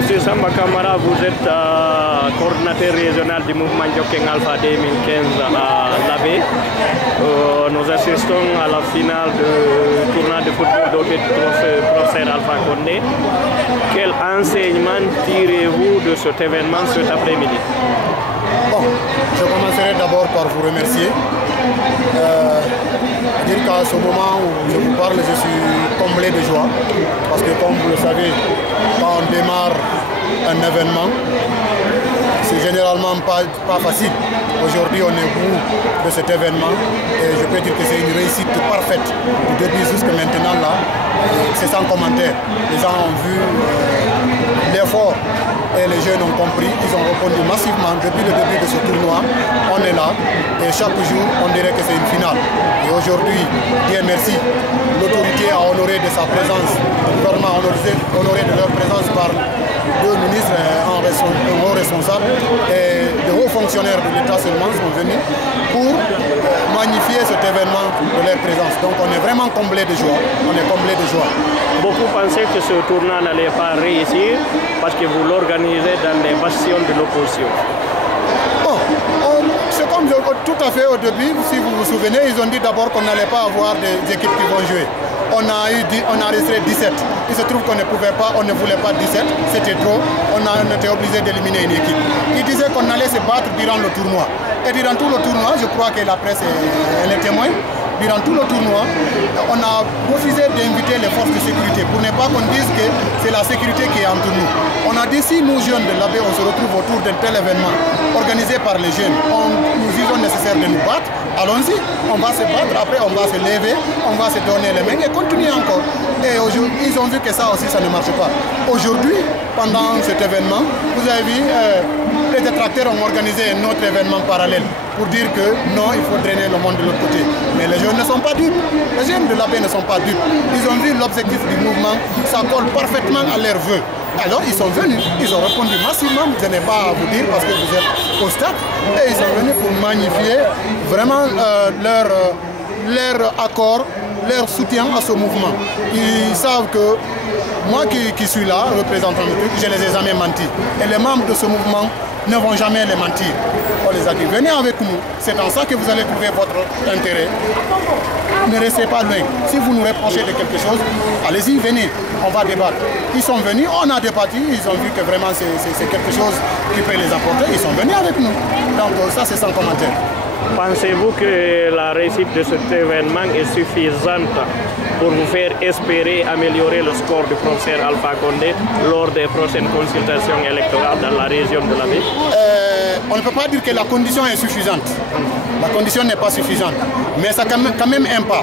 Monsieur Samba Kamara, vous êtes coordinateur régional du mouvement Jokeng Alpha 2015 à l'AB. Nous assistons à la finale du tournoi de football doté du professeur Alpha Condé. Quel enseignement tirez-vous de cet événement cet après-midi? Bon, je commencerai d'abord par vous remercier. Dire qu'à ce moment où je vous parle, je suis comblé de joie. Parce que comme vous le savez, quand on démarre un événement, c'est généralement pas facile. Aujourd'hui, on est au bout de cet événement et je peux dire que c'est une réussite parfaite. Du début jusqu'à maintenant, là, c'est sans commentaire. Les gens ont vu l'effort et les jeunes ont compris, ils ont répondu massivement. Depuis le début de ce tournoi, on est là et chaque jour, on dirait que c'est une finale. Et aujourd'hui, Dieu merci, l'autorité a honoré de sa présence, le gouvernement a honoré de leur présence par deux ministres, un haut responsable et de hauts fonctionnaires de l'État seulement sont venus pour magnifier cet événement de leur présence. Donc on est vraiment comblé de joie, on est comblé de joie. Beaucoup pensaient que ce tournoi n'allait pas réussir parce que vous l'organisez dans les bastions de l'opposition. Bon, c'est comme tout à fait au début, si vous vous souvenez, ils ont dit d'abord qu'on n'allait pas avoir des équipes qui vont jouer. On a resté 17. Il se trouve qu'on ne pouvait pas, on ne voulait pas 17, c'était trop. On était obligé d'éliminer une équipe. Ils disaient qu'on allait se battre durant le tournoi. Et durant tout le tournoi, je crois que la presse est témoin. Durant tout le tournoi, on a refusé d'inviter les forces de sécurité pour ne pas qu'on dise que c'est la sécurité qui est entre nous. On a dit si nous jeunes de l'AB, on se retrouve autour d'un tel événement organisé par les jeunes, nous jugeons nécessaire de nous battre, allons-y, on va se battre, après on va se lever, on va se donner les mains et continuer encore. Et aujourd'hui, ils ont vu que ça aussi, ça ne marche pas. Aujourd'hui, pendant cet événement, vous avez vu, les détracteurs ont organisé un autre événement parallèle pour dire que non, il faut drainer le monde de l'autre côté. Mais les jeunes ne sont pas dupes. Les jeunes de l'AB ne sont pas dupes. Ils ont vu l'objectif du mouvement, ça colle parfaitement à leurs vœux. Alors ils sont venus, ils ont répondu massivement, je n'ai pas à vous dire parce que vous êtes au stade, et ils sont venus pour magnifier vraiment leur accord, leur soutien à ce mouvement. Ils savent que moi qui suis là, représentant le truc, je ne les ai jamais menti. Et les membres de ce mouvement ne vont jamais les mentir. On les a dit, venez avec nous, c'est en ça que vous allez trouver votre intérêt. Ne restez pas loin. Si vous nous reprochez de quelque chose, allez-y, venez, on va débattre. Ils sont venus, on a débattu, ils ont vu que vraiment c'est quelque chose qui peut les apporter, ils sont venus avec nous. Donc ça c'est sans commentaire. Pensez-vous que la réussite de cet événement est suffisante pour vous faire espérer améliorer le score du professeur Alpha Condé lors des prochaines consultations électorales dans la région de l'AB? On ne peut pas dire que la condition est suffisante. La condition n'est pas suffisante, mais ça quand même un pas.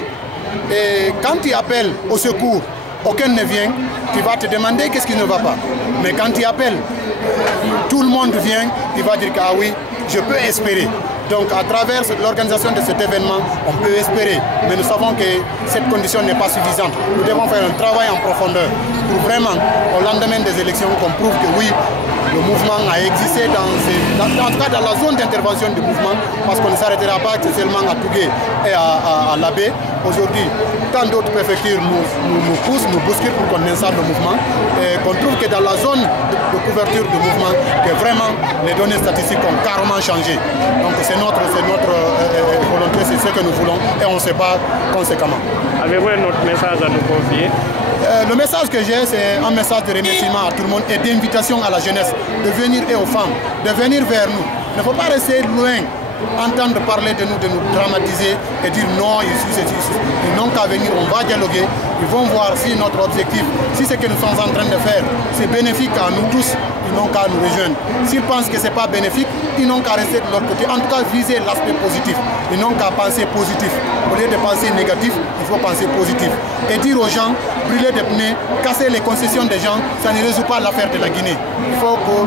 Et quand tu appelles au secours, aucun ne vient, tu vas te demander qu'est-ce qui ne va pas. Mais quand tu appelles, tout le monde vient, tu vas dire que ah oui, je peux espérer. Donc à travers l'organisation de cet événement, on peut espérer. Mais nous savons que cette condition n'est pas suffisante. Nous devons faire un travail en profondeur pour vraiment, au lendemain des élections, qu'on prouve que oui, le mouvement a existé en tout cas dans la zone d'intervention du mouvement, parce qu'on ne s'arrêtera pas seulement à Tougué et à l'AB. Aujourd'hui, tant d'autres préfectures nous poussent, nous bousculent pour qu'on installe le mouvement et qu'on trouve que dans la zone de couverture du mouvement, que vraiment les données statistiques ont carrément changé. Donc c'est notre volonté, c'est ce que nous voulons et on se bat conséquemment. Avez-vous un autre message à nous confier? Le message que j'ai, c'est un message de remerciement à tout le monde et d'invitation à la jeunesse de venir et aux femmes, de venir vers nous. Il ne faut pas rester loin, entendre parler de nous dramatiser et dire non, ils n'ont qu'à venir, on va dialoguer, ils vont voir si notre objectif, si ce que nous sommes en train de faire, c'est bénéfique à nous tous, ils n'ont qu'à nous rejoindre. S'ils pensent que ce n'est pas bénéfique, ils n'ont qu'à rester de leur côté, en tout cas viser l'aspect positif, ils n'ont qu'à penser positif. Au lieu de penser négatif, il faut penser positif. Et dire aux gens, brûler des pneus, casser les concessions des gens, ça ne résout pas l'affaire de la Guinée. Il faut que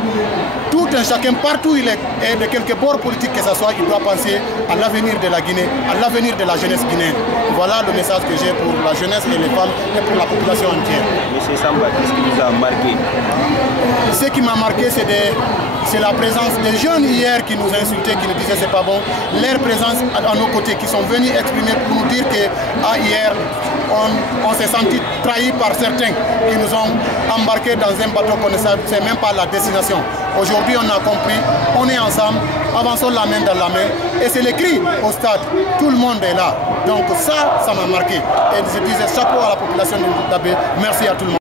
tout un chacun, partout il est, et de quelque bord politique que ce soit, il doit penser à l'avenir de la Guinée, à l'avenir de la jeunesse guinéenne. Voilà le message que j'ai pour la jeunesse et les femmes et pour la population entière. Monsieur Samba, qu'est-ce qui vous a marqué? Ce qui m'a marqué, c'est la présence des jeunes hier qui nous insultaient, qui nous disaient c'est pas bon. Leur présence à nos côtés, qui sont venus exprimer pour nous dire que hier, on s'est senti trahi par certains qui nous ont embarqués dans un bateau qu'on ne sait même pas la destination. Aujourd'hui, on a compris, on est ensemble, avançons la main dans la main. Et c'est le cri au stade, tout le monde est là. Donc ça m'a marqué. Et je disais chapeau à la population de Dabé, merci à tout le monde.